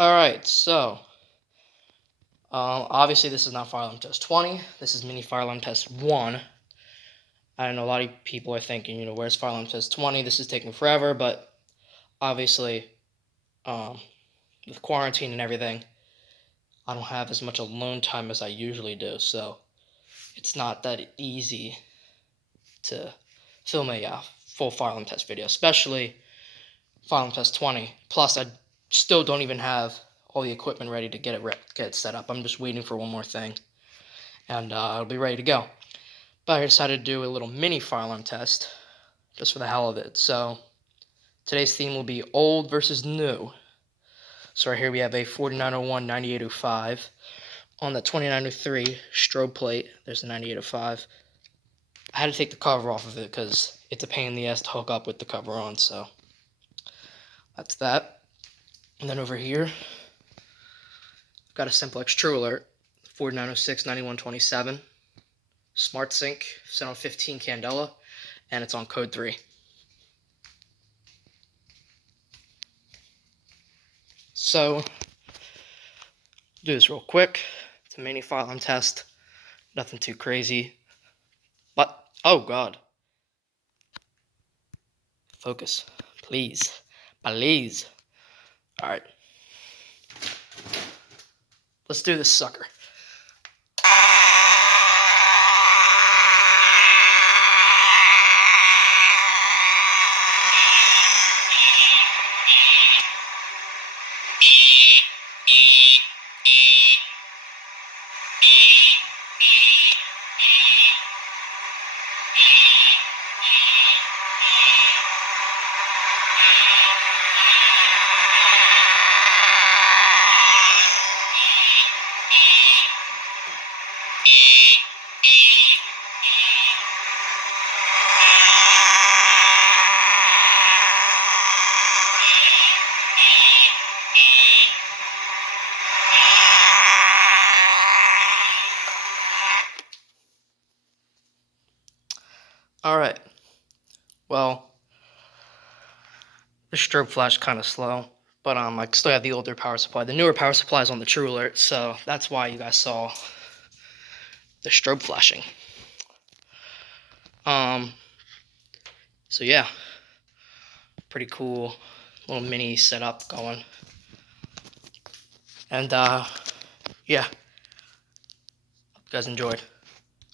Alright, so, obviously this is not Fire Alarm Test 20, this is Mini Fire Alarm Test 1. I know a lot of people are thinking, where's Fire Alarm Test 20? This is taking forever, but obviously, with quarantine and everything, I don't have as much alone time as I usually do, so it's not that easy to film a full Fire Alarm Test video, especially Fire Alarm Test 20. Plus, I still don't even have all the equipment ready to get it set up. I'm just waiting for one more thing, and it'll be ready to go. But I decided to do a little mini fire alarm test, just for the hell of it. So today's theme will be old versus new. So right here we have a 4901 9805. On the 2903 strobe plate, there's the 9805. I had to take the cover off of it because it's a pain in the ass to hook up with the cover on, so that's that. And then over here, I've got a Simplex True Alert, 4906 9127. Smart Sync, set on 15 Candela, and it's on code 3. So, do this real quick. It's a mini fire alarm test. Nothing too crazy. But, oh god. Focus. Please. Please. Alright. Let's do this sucker. Alright. Well, the strobe flash kind of slow, but I still have the older power supply. The newer power supply is on the True Alert, so that's why you guys saw the strobe flashing. So yeah, pretty cool little mini setup going. And yeah, hope you guys enjoyed.